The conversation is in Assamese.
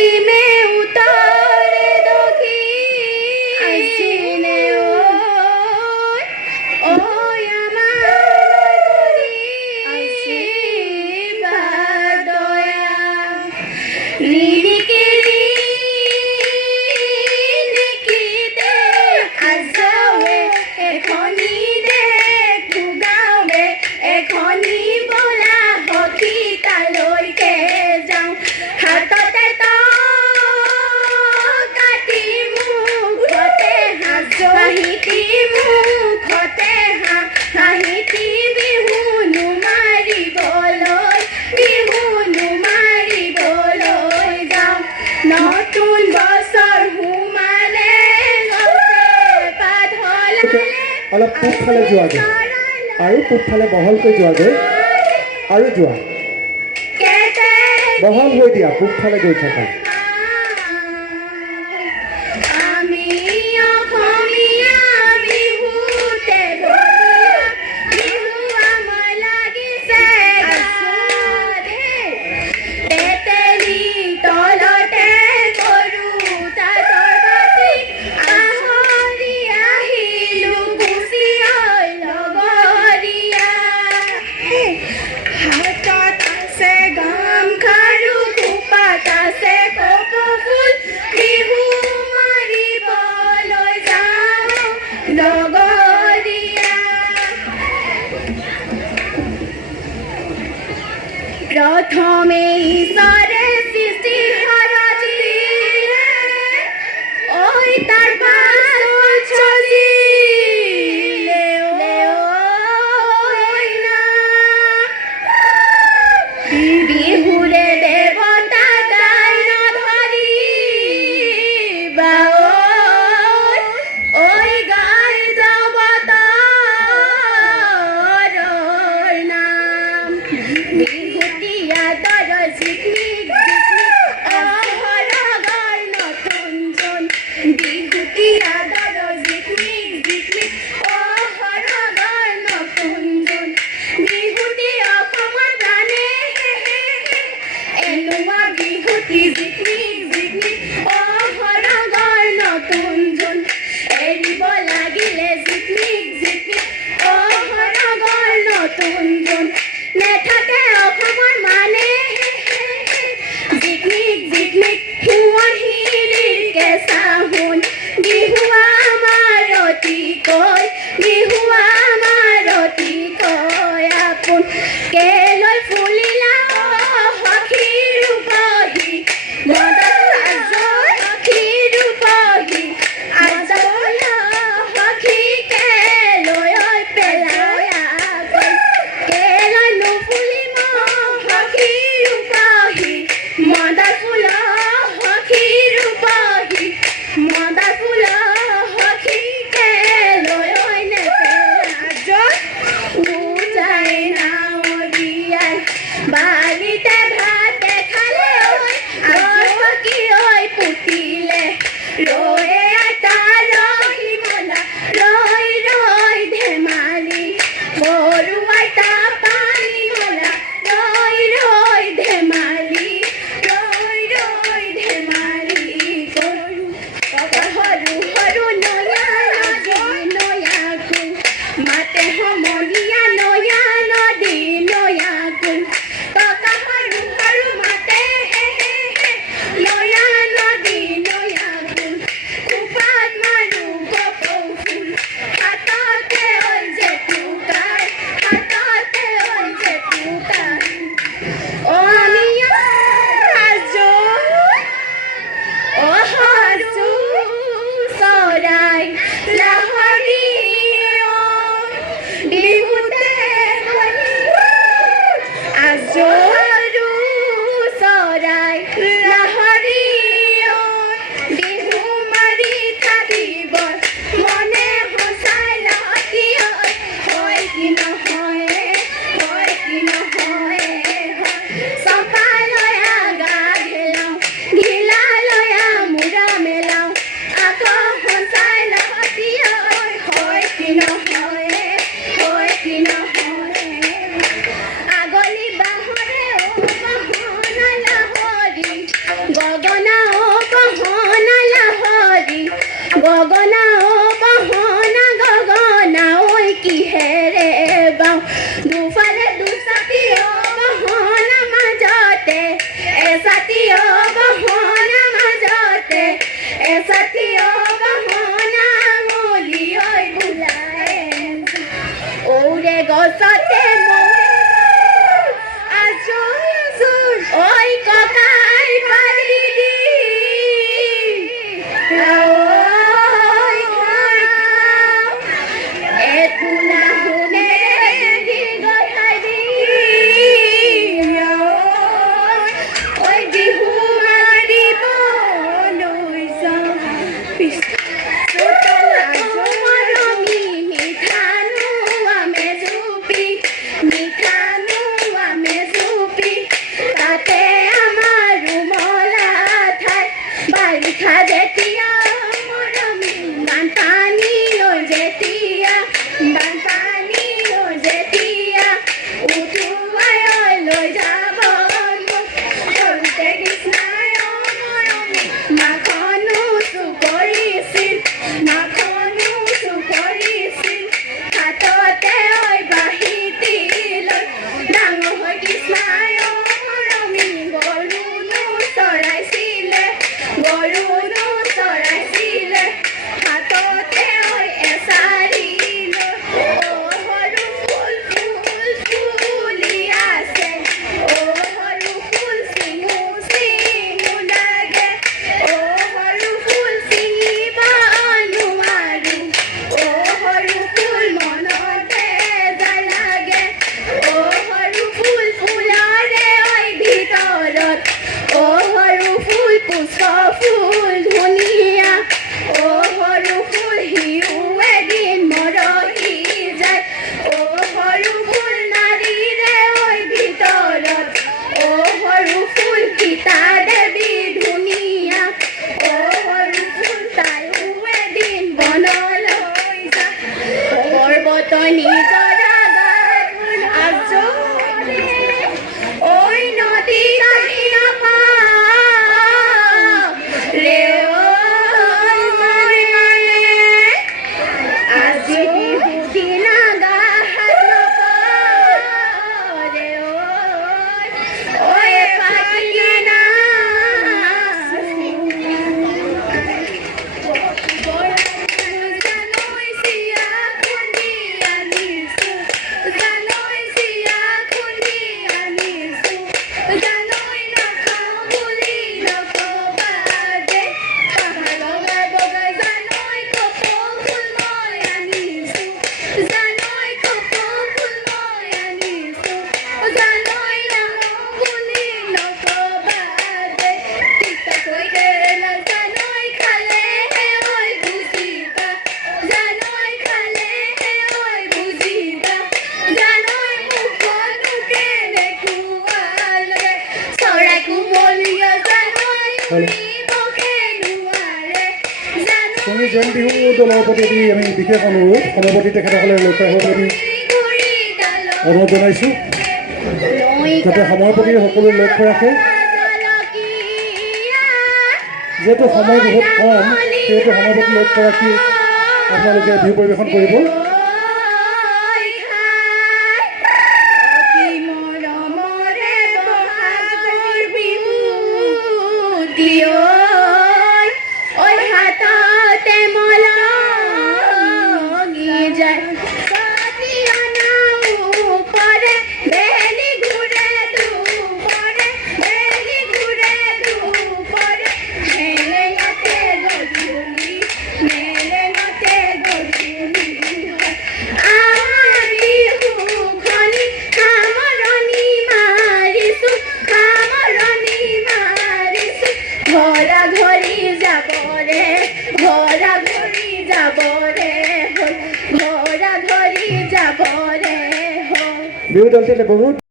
পশ্চিমে উত্তৰে দক্ষিণ আসিনে ওই আমাৰ আশীৰ্বাদ দয়া নিৰিকে নিকিতে আজাৱে এখনি দেখো গাঁৱে এখনি বলা সখী তালৈকে যাওঁ হাততে কাটি মুখতে হাঁহিটি মুখতে হাঁহিটি বিহুনো মাৰিবলৈ যাওঁ নতুন বছৰ সোমালে অলপ পূবফালে যোৱাগৈ আৰু পূবফালে বহলকৈ যোৱাগৈ আৰু যোৱা বহল হৈ দিয়া পূবফালে গৈ থকা আমি অসমীয়া বিহুতে বিহু আমাৰ লাগিছে তেতেলী তলতে গৰু তাঁতৰ বাতি আহৰি আহিলো কুচিয়াৰ লগৰীয়া হাতত আছে গামখাৰু খোপাত আছে কপৌ ফুল বিহু মাৰিবলৈ যাওঁ লগৰীয়া প্ৰথমে ঈশ্বৰে সৃষ্টি সৰজিলে ঐ তাৰ পাছত চলিলে ঐ না বিহুৰে দেৱতা দায় নধৰিবা ঐ গাই জগতৰ নাম বিহুতীয়া দৰ জিকমিক অহৰগৰ নতুন জোন বিহুতীয়া দৰ জিকমিক অহৰগৰ নতুন জোন বিহুতি অসমৰ জানে এনুৱা বিহুতি জিকমিক অহৰগৰ নতুন জোন এৰিব লাগিলে জিকমিক অহৰগৰ নতুন জোন নেথাকে অসমৰ মানে জিকমিক সুৱহিৰিৰ কেঁচা সোণ বিহু আমাৰ অতিকৈ আপোন কেলৈ ফুলিলা সখী ৰূপহী সখী ৰূপহী সখী কেলৈ পেলায়া কেলৈ নুফুলিম সখী ৰূপহী মদাৰ ফুল সখী ৰূপহী মদাৰ ফুল সখী কেলৈ নেপেলা উজাই নাৱৰীয়াই বাৰীতে ভাতে খালে সখী পুতিলে ৰৈ আইতা ৰহি মলা ৰৈ ধেমালি সৰু আইতা পানী মলা ৰৈ ধেমালি সৰু সৰু নয়া নদী মাতে সমনীয়া নয়া নদী নয়া গুণ ককা সৰু সৰু মাতে নয়া নদী নয়া গুণ খোপাত মাৰো কপৌ ফুল হাততে ঐ জেতুকাৰ আমি সাজো সৰু চৰাই লাহৰী বিহুতে আজৰো চৰাই লাহৰী বিহু মাৰি থাকিব মনে সঁচাই লাহী হয় কি নহয় চম্পালয়া গা ঘিলালয়া মূৰা মেলাওঁ আকৌ সঁচাই লাহী হয় কি নহয় আগলি বাহৰে ও বাহন লাহৰী গগনা গগনা ও বহনা গগনা ঐ কিহেৰে বাওঁ দুফালে দুছাতি ও বহনা মাজতে এছাতি ও বহনা মাজতে এছাতি ও বহনা আঙুলি ঐ বোলাই ঔৰে গছতে ঐ ককাই পাৰি দি এটোলা শুনেৰে দি গতাই দি ঐ বিহু মাৰিব লৈ যাওঁ মৰমী মিঠানো আমে জুপি মিঠানো আমে জুপি তাতে আমাৰ ৰুমলা ঠাই বাৰিষা যেতিয়া মৰমী বানপানী যেতিয়া বানপানী যেতিয়া উঠুৱাই লৈ যাব সৰুতে কৃষ্ণাই মৰমী মাখনো চুকৰিছিল মাখনো চুকৰিছিল হাততে ঐ বাঁহীটি লৈ ডাঙৰ হৈ কৃষ্ণাই মৰমী গৰুনো চৰাইছিলে গৰুনো চৰাইছিলে হাততে ঐ এছাৰি লৈ সৰু ফুল ফুল ফুলি আছে সৰু ফুল চিঙো চিঙো লাগে সৰু ফুল চিঙিব নোৱাৰো সৰু ফুল মনতে যায় লাগে সৰু ফুল ফুলৰে ঐ ভিতৰত সৰু ফুল পুষ্প ফুল ধুনীয়া সৰু ফুল সিও এদিন মৰহি যায় সৰু ফুল নাৰীৰে ঐ ভিতৰত সৰু ফুল সীতা দেৱী ধুনীয়া সৰু ফুল তাইও এদিন বনলৈ যায় পৰ্বত নিজৰা গাত আজৰি ঐ নদী কাহি নাপাওঁ ৰে ঐ মই মানে আজি বিহু দিনা গা হাত নাপাওঁ ৰে ঐ পাতি না জানৈ চিয়া খুন্দি আনিছো জানৈ চিয়া খুন্দি আনিছো জানৈ নাখাওঁ বুলি নকবা দে পাহাৰ বগাই জানৈ কপৌ ফুল মই আনিছো জানৈ কপৌ ফুল মই আনিছো জানৈ নাখাওঁ বুলি নকবা দে তিতাকৈ কেৰেলা জানৈ খালেহে ঐ বুজিবা জানৈ খালেহে ঐ বুজিবা জানৈ মুখনো কেনেকুৱা লাগে চৰাই কোমলীয়া জানৈ উৰিবকে নোৱাৰে তুমি যেন বিহু দলৰ প্ৰতি আমি বিশেষ অনুৰোধ সভাপতি তেখেতসকলে লক্ষ্য ৰাখিব প্ৰতি অনুৰোধ জনাইছোঁ যাতে সময়ৰ প্ৰতি সকলোৱে লক্ষ্য ৰাখে যিহেতু সময় বহুত কম সেহেতু সময়ৰ প্ৰতি লক্ষ্য ৰাখি আপোনালোকে বিহু পৰিৱেশন কৰিব মৰমৰে বহাগৰ বিহু ঐ হাততে মলগি যায় পৰে বেলি ঘূৰে দুপৰে বেলি ঘূৰে দুপৰে মেলেঙতে গধূলি মেলেঙতে গধূলি আমাৰ বিহুখনি সামৰণি মাৰিছো সামৰণি মাৰিছো ঘৰা ঘৰি যাবৰে ঘৰা ঘৰি যাবৰে ঘৰা ঘৰি যাবৰে বিহু দলটিলে বহুত